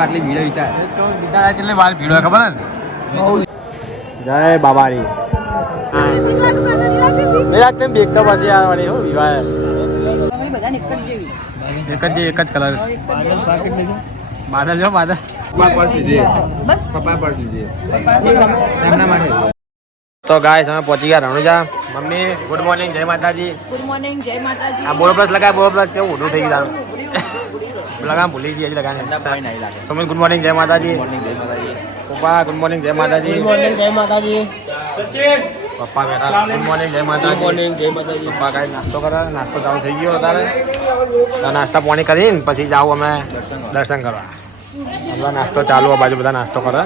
આટલી ભીડ વિચાર એટલે વાર ભીડ હોય ખબર ને. જય બાબારી બેગ તો પછી આવવાની હું વિવાહ એક જ કલર બાદલ જો બાદલ તો ગાઈસ અમે પહોંચી ગયા રણુજા. મમ્મી ગુડ મોર્નિંગ, જય માતાજી. ગુડ મોર્નિંગ, જય માતાજી. આ બોલો પ્લસ લગાય, બોલો પ્લસ કેવું ઊંધું થઈ ગયું લગામ ભૂલી ગઈ લગાને. સુમિત ગુડ મોર્નિંગ, જય માતાજી. પપ્પા ગુડ મોર્નિંગ, જય માતાજી. જય માતાજી. પપ્પા બેઠા ગુડ મોર્નિંગ, જય માતાજી. પપ્પા કાંઈ નાસ્તો કરે, નાસ્તો ચાલુ થઈ ગયો અત્યારે. નાસ્તા પાણી કરીને પછી જાવ અમે દર્શન કરવા. બધા નાસ્તો ચાલુ, આ બાજુ બધા નાસ્તો કરે.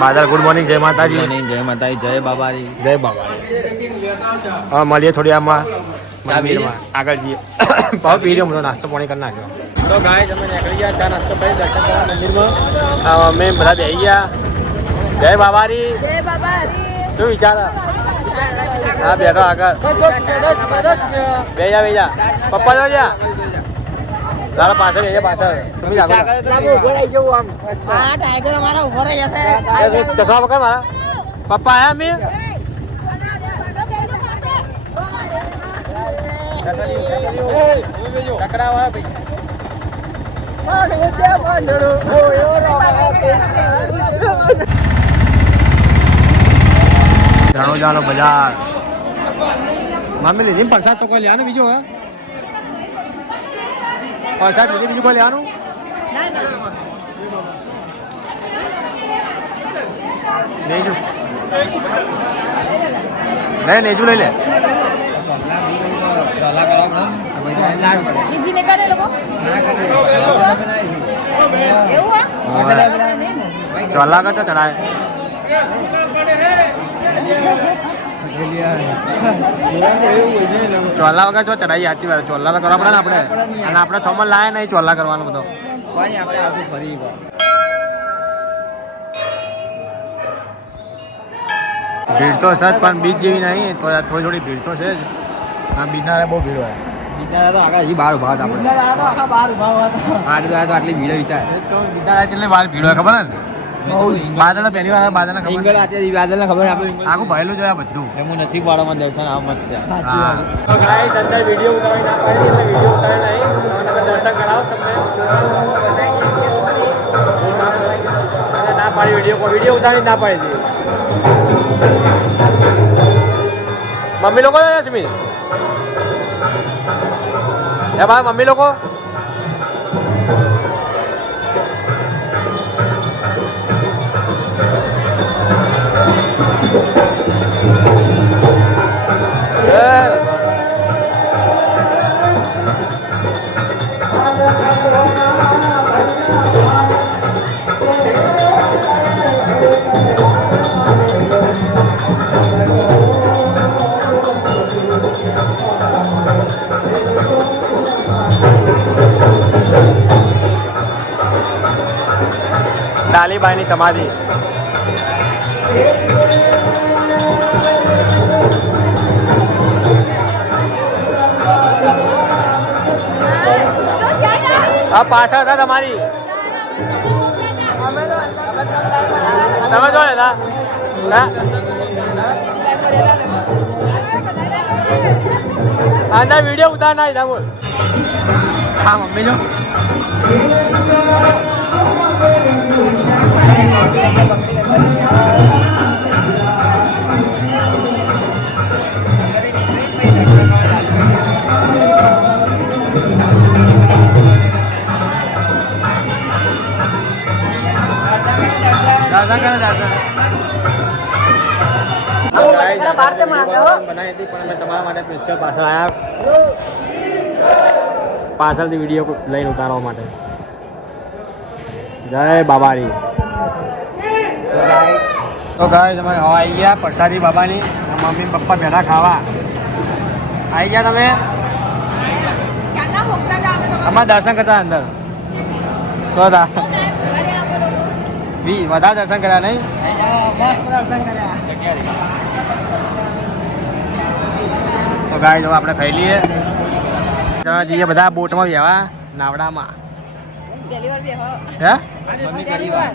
બાદલ ગુડ મોર્નિંગ, જય માતાજી. જય માતાજી, જય બાબારી. જય બાબારી. હવે મળીએ થોડી આમાં મંદિરમાં આગળ જઈએ. ભાવ પી રહ્યો બધો નાસ્તો પાણી કરી નાખ્યો. તો ગાય તમે નીકળી ગયા ચા નાસ્તો કરી દર્શન કરવા મંદિરમાં. અમે બધા બેસી ગયા. જય બાબારી. જય બાબારી. શું વિચાર? હા બેઠો આગળ બે જા પપ્પા જો જા તારા પાછળ એ પાછળ ચશ્મા પકડ મારા પપ્પા આયા મેં રણુજાનો બજાર. મમ્મી લીધી પ્રસાદ તો કોઈ લેવાનું બીજો હે પ્રસાદ લીધી બીજું કોઈ લેવાનું નેજુ નહીં નેજુ લઈ લે ચોલા કરતા ચડાય ચોલા વગર જો ચડાઈ સાચી વાત. ચોલા તો કરવા પડે ને આપણે, અને આપણે સોમન લાયા નહીં ચોલા કરવાનો બધો. ભીડ તો છે પણ બીજ જેવી નહીં, તો થોડી થોડી ભીડ તો છે જ. હા બીજના બહુ ભીડ હોય. બીજના તો આગળ હજી બહાર ઉભા હતા આપણે. આટલી ભીડ વિચાર બીજના એટલે બહાર ભીડ હોય ખબર ને. બાદલ પહેલી વાર બાદલ ખબર આખું ભરેલું જોયા બધું. એમનું નસીબ વાળામાં દર્શન આ મસ્ત છે. હા તો ગાઈસ અંદર વિડિયો ઉતારી ના પાડી એટલે વિડિયો ઉતારે નહીં. દર્શન કરાવો તમને ના પાડી વિડિયો ઉતારી ના પાડી દીધી. મમ્મી લોકો છે સ્મિત એ ભાઈ મમ્મી લોકો ડાલીબાઈની સમાધિ. આ પાછળ હતા તમારી તમે જો ને અંદર વિડીયો ઉતાર ના લીધા બોલ. હા મમ્મી જો પાછળથી વિડીયો લઈને ઉતારવા માટે. જય બાબારી. તો ગાય તમે હવા આવી ગયા પ્રસાદી બાબાની. મમ્મી પપ્પા બેઠા ખાવા. આવી ગયા તમે અમારા દર્શન કરતા અંદર તો વધારે દર્શન કર્યા નહીં. તો ગાય જો આપણે ખાઈ લઈએ. તમે જઈએ બધા બોટમાં બેવા નાવડામાં પહેલી વાર બેહો. હે પહેલી વાર.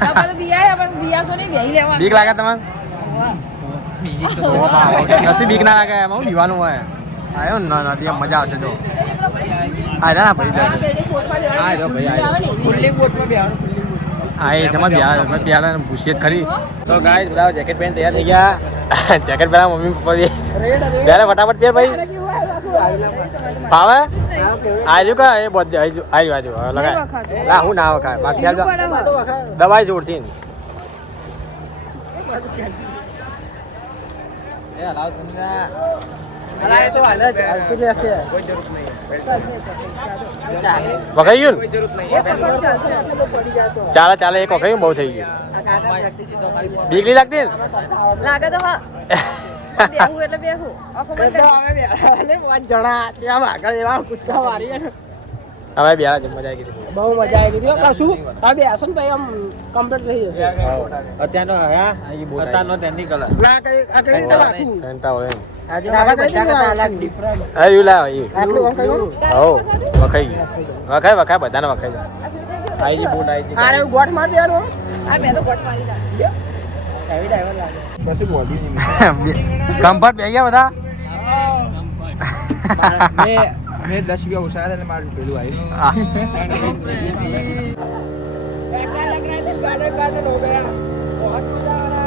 આ બધું બિયા પણ બિયાસો નહીં બેહી લેવાનું. બીક લાગે તમારે નસી બીક ના લાગે એમાં હું પીવાનું હોય આવ્યો ને નદી મજા આવશે જો હા ના ભાઈ હા એ સમજ બિહાર પૂછીએ ખરી તો ગાય બધા જેકેટ પહેરીને તૈયાર થઈ ગયા જેકેટ પહેલા મમ્મી પપ્પા પહેરે ફટાફટ પહેર ભાઈ ફાવે આજુ કા એ બધે આજુ લગાય ના હું ના વખાય બાકી દવાઈ જોડતી વખાઈ ગયું ચાલે ચાલે એક વખાઈ બહુ થઈ ગયું બીકલી લાગતી ને લાગે તો હા બેહું એટલે બેહું આખો બંધ કરી. હવે બિહાર મજા આવી ગઈ બહુ મજા આવી ગઈ કશું હવે બેસો ને ભાઈ આમ કમ્પ્લીટ થઈ જશે અત્યારનો અત્યારનો તેની કલર ના કઈ આ કઈ રીતે રાખવું ઘંટા હોય આજે બધા કરતા અલગ ડિફરન્ટ આવ્યું લાવ આવ્યું આટલું આમ કર્યું હો વખાઈ ગયું વખાય બધાને વખાઈ જાય આઈ જી બોટ આઈ જી આરે ગોઠ માર દેવાનો આ મેં તો ગોટ મારી નાખી. એવી ડ્રાઈવર લાગે કમ્ફર્ટ બે ગયા બધા મેં 10 રૂપિયા ઓછા અને મારું પેલું આવ્યું હા. ऐसा लग रहा है गार्डन गार्डन हो गया बहुत मजा आ रहा है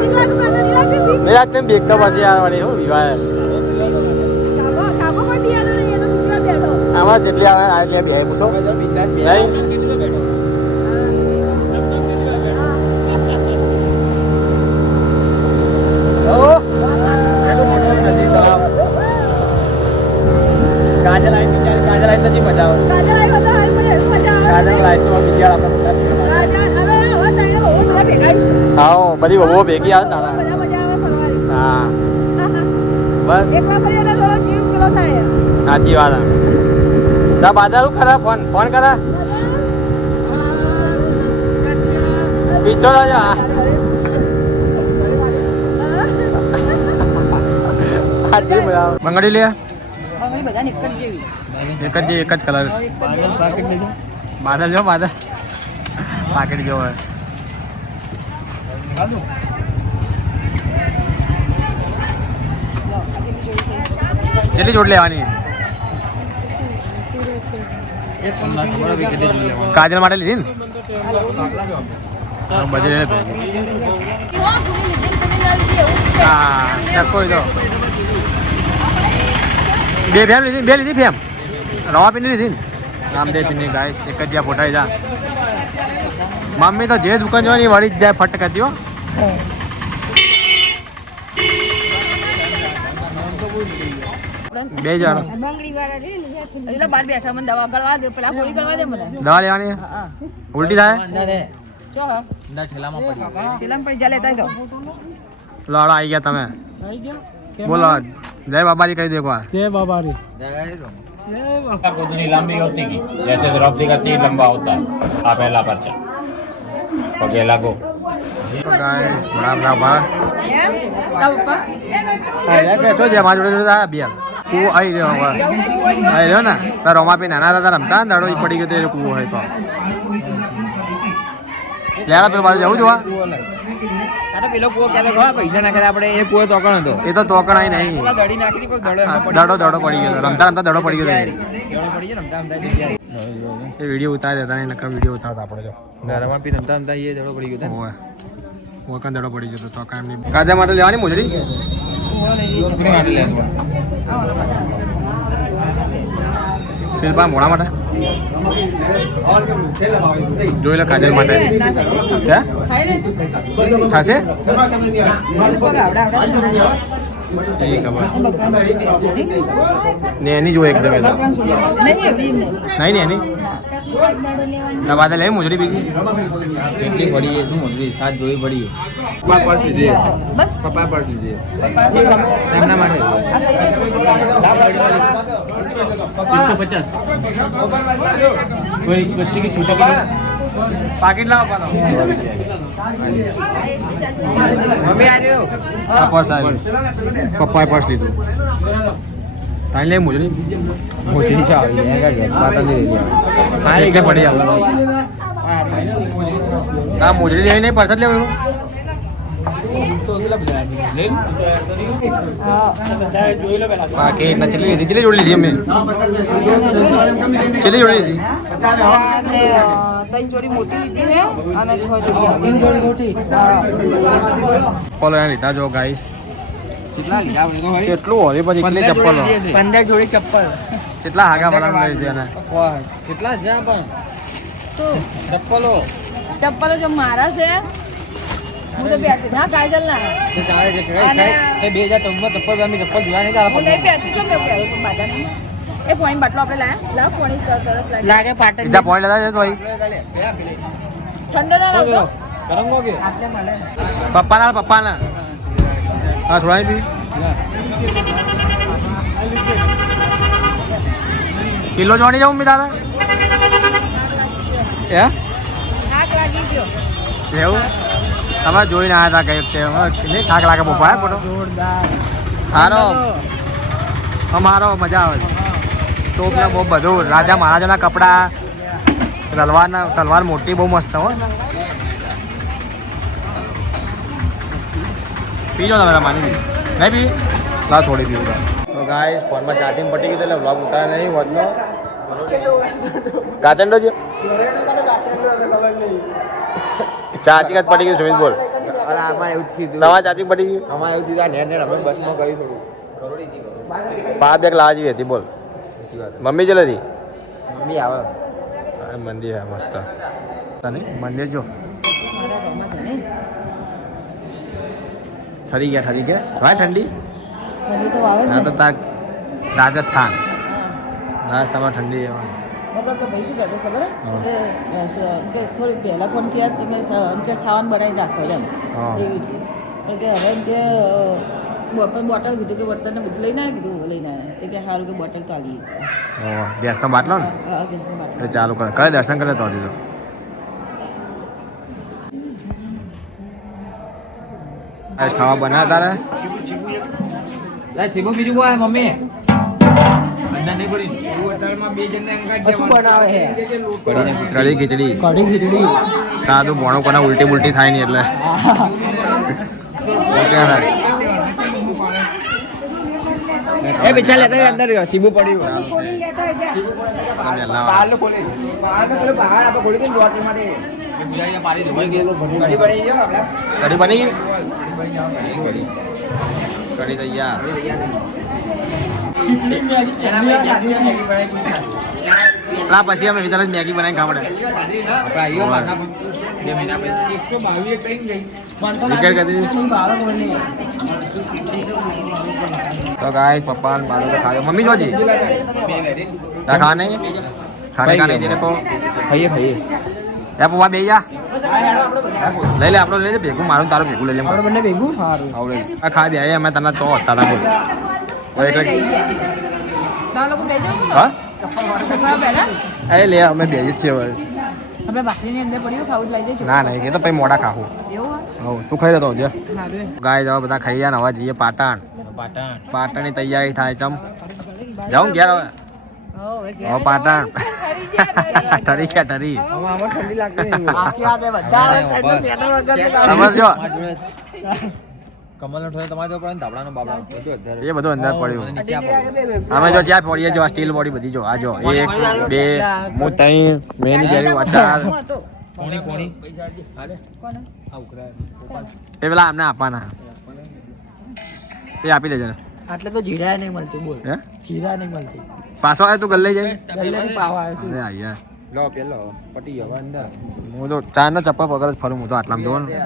મેં લાગતું બીક તો પછી આવવાની હું વિવાહ આમાં જેટલી આવે આ લે બે પૂછો નહીં કાજલ આઈ નથી મજા આવે કાજલ લાઈફમાં બીજા આપણે હા બધી બહુ ભેગી આવે તારા હા બસ સાચી વાત તા બાદા શું કરા ફોન કરા પીછો રાજા સાચી મજા આવે બંગડી લે બધાને એક જ જેવી. એક જ કલર બાદલ જો બાદલ પાકેટ જો હોય કેટલી જોડ લેવાની કાજલ માટે લીધી ને બધી લઈ લે હા કોઈ તો બે ફેમ લીધી બે લીધી ફેમ રવા પીની લીધી ને રામદેવ પીની ગાય એક જ જ્યાં ફોટાઈ જા મમ્મી તો જે દુકાન જવાની વળી જ જાય ફટ કરતી હો બે જણ એટલે બહાર બેઠા મને દવા ગળવા દે પેલા ગોળી ગળવા દે મને. દવા લેવાની હા ઉલટી થાય અંદર હે ચો હા અંદર ઠેલામાં પડી પેલા પણ જા લેતા તો લડા આવી ગયા તમે બોલો જય બાબાજી કહી દે એકવાર जय बाबा रे कूदनी लंबी होती की जैसे द्रौपदी का तीर लंबा होता है आप पहला पर्चा ओके लागो ગાઈસ બરાબર બરાબર એમ તાવ પપ્પા બેઠો છે મારા જોડે જોડે બે કૂવો આવી રહ્યો હવે આવી રહ્યો ને તાર રોમા પી નાના હતા રમતા ને દાડો પડી ગયો તો એ કૂવો હોય તો લેવા પેલો બાજુ જવું જોવા આ તો પેલો કૂવો ક્યાં તો પૈસા નાખે આપણે એ કૂવો તોકણ હતો એ તો તોકણાઈ નહીં દડી નાખી કોઈ દડો દડો પડી ગયો રમતા રમતા દડો પડી ગયો દડો પડી ગયો રમતા રમતા જગ્યાએ એ વિડીયો ઉતાર્યા હતા એને વિડીયો ઉતારતા આપણે જો ઘરમાં પી રમતા રમતા એ દડો પડી ગયો ઓય ઓકન દડો પડી જતો તો કામ નહીં કાજા માટે લેવાની મોજડી છોકરી માટે લેવાનું શિલ્પા મોડા માટે જોઈ લે કાજલ માટે ક્યાં થશે એ ખબર ને એની જો એકદમ એ તો નહીં ને એની ના બાદ લે મોજડી બીજી કેટલી પડી છે શું મોજડી 7 જોડી પડી બસ પપ્પા પર દીજે એમના માટે 150 कोई इस बच्चे की छोटा किलो પાકીટ લાવો પાનો મમ્મી આ રહ્યો પર્સ આવ્યું પપ્પાએ પર્સ લીધું તાઈ લે મોજડી મોટી છે આવી ગયા કે પાટા દે હા એટલે પડી આવે આ મોજડી લઈ નહીં પર્સ જ લેવું પાકીટ ના ચલી લીધી જોડી લીધી અમે ચલી જોડી લીધી ત્રણ જોડી મોટી લીધી છે અને 6 જોડી મોટી ચપ્પલો એને લીધા જો ગાઈસ કેટલા લીધા આપણે તો હોય કેટલું હોય પછી કેટલી ચપ્પલો 15 જોડી ચપ્પલ કેટલા હાગા વાળા લઈ છે એને કેટલા છે પણ શું ચપ્પલો ચપ્પલો જો મારા છે હું તો પહેરતી ના કાજલ ના તે તમારે જે કઈ 2014 માં ચપ્પલ ગમી ચપ્પલ જોયા નહીં તારા હું નહીં પહેરતી છો મેં પહેરું પણ બાધા નહીં એ પોઈન્ટ બાટલો આપણે લાયા લાવ પોણી તરસ લાગે પાટણ બીજા પોઈન્ટ લેતા છે તો ઠંડો ના લાગતો ગરમ હો ગયો આપણે મળે પપ્પાના હા છોડાઈ બી કિલો જોવાની જાઉં મેં તારા હે થાક લાગી ગયો એવું તમે જોઈને આવ્યા હતા કઈ વખતે નહીં થાક લાગે પપ્પા બોલો સારો અમારો મજા આવે છે ટોપને બહુ બધું રાજા મહારાજાના કપડાં તલવાર મોટી બહુ મસ્ત હો પીજો તમે માની નહીં પી લાવ થોડી પીવું તો ગાઈસ ફોનમાં ચાર્જિંગ પટી ગયું એટલે વ્લોગ ઉતારે નહીં વધનો કાચંડો છે ચાર્જિંગ જ પટી ગયું સુમિત બોલ અરે આમાં એવું થયું તમારે ચાર્જિંગ પટી ગયું આમાં એવું થયું નેટ નેટ અમે બસમાં ગયું થોડું પાપ બેગ લાવા જેવી હતી બોલ મમ્મી ચલે હતી મમ્મી આવે મંદિર હે મસ્ત તને મંદિર જો ઠરી ગયા ભાઈ ઠંડી ઠંડી તો આવે ના તો તાર રાજસ્થાન રાજસ્થાનમાં ઠંડી બાપા તો ભાઈ શું કહેતો ખબર કે થોડી પહેલા ફોન કર્યા તમે કે ખાવાનું બનાવી રાખો એમ હા. એવી રીતે કે હવે એમ કે બોટલ કીધું કે બર્તનને બધું લઈને આવ્યા કીધું લઈને આવ્યા તે કે સારું કે બોટલ તો આવી ગેસનો બાટલો ને હા ગેસની બાટલ એ ચાલુ કરે દર્શન કરે તો દીધો આજ ખાવા બનાવ્યા તારે લા સીબુ બીજું કોઈ મમ્મી અંડા નહીં પડી હોટલમાં બે જણને અંગાટ શું બનાવે હે કઢી ખીચડી સાદું ભણું કોના ઉલટી બુલટી થાય નહીં એટલે ક્યાં થાય એ પીછા લેતા અંદર રહ્યો સીબુ પડ્યું બહાર લો ખોલી બહાર આપણે ખોલી દે દોતી માટે એ બુજારીયા પાડી દો ભાઈ ગેલો ઘડી બની ગયો આપણે કઢી બની ગઈ કઢી તૈયાર એના પછી મેગી બનાવી એટલા પછી અમે વિધાન મેગી બનાવીને ખાવા આપણે આવ્યો પાછા 2 મહિના પછી 122 કઈ ગઈ ટિકિટ કરી તો ગાઈસ પપ્પા મારો તો ખાયો મમ્મી જોજી क्या खाने खाने का नहीं तेरे को ખાઈએ યા પપ્પા બે જા લઈ લે આપણો લઈ લે ભેગું મારું તારું ભેગું લઈ લે આપણે બંને ભેગું સારું આવડે આ ખા બે અમે તને તો હતા તા બોલ કોઈ એટલે તમે લોકો બેજો હા ચપ્પલ બેઠા એ લે અમે બે જ છીએ હવે આપણે બાકરીની અંદર પડ્યું ખાવું જ લઈ જજો ના નહીં એ તો પછી મોડા ખાવું એવું હવ તું ખાઈ રહ્યો છે સારું ગાય જવા બધા ખાઈ ગયા ને હવે જઈએ પાટણ પાટણની તૈયારી થાય ચમ જાઉં ઘેર હવે હવે પાટણ ઠરી ગયા ઠરી આમાં ઠંડી લાગતી સમજો કમલ નો ઠોય તમારે પડે ને ધાબળાનો બાબળાનો બધું અંદર એ બધું અંદર પડ્યું નીચે આપો અમે જો ચા ફોડીએ જો આ સ્ટીલ બોડી બધી જો આ જો 1 2 હું ત્રણ મેન જેરી અચાર પોણી એ પેલા અમને આપવાના એ આપી દેજો ને આટલે તો જીરા નહીં મળતી બોલ હે જીરા નહીં મળતી પાછો આવે તું ગલ્લે જાય ગલ્લેથી પાવા આવે શું અરે યાર લો પેલો પટી ગયો અંદર હું તો ચાર નો ચપ્પા પકડ જ ફરું હું તો આટલામાં જોઉં ને